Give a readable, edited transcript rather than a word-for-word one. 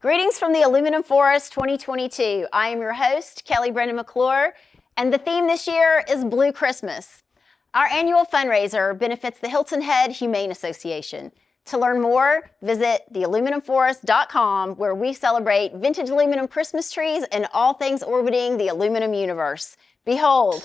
Greetings from the Aluminum Forest 2022. I am your host, Kelly Brennan McClure, and the theme this year is Blue Christmas. Our annual fundraiser benefits the Hilton Head Humane Association. To learn more, visit thealuminumforest.com, where we celebrate vintage aluminum Christmas trees and all things orbiting the aluminum universe. Behold.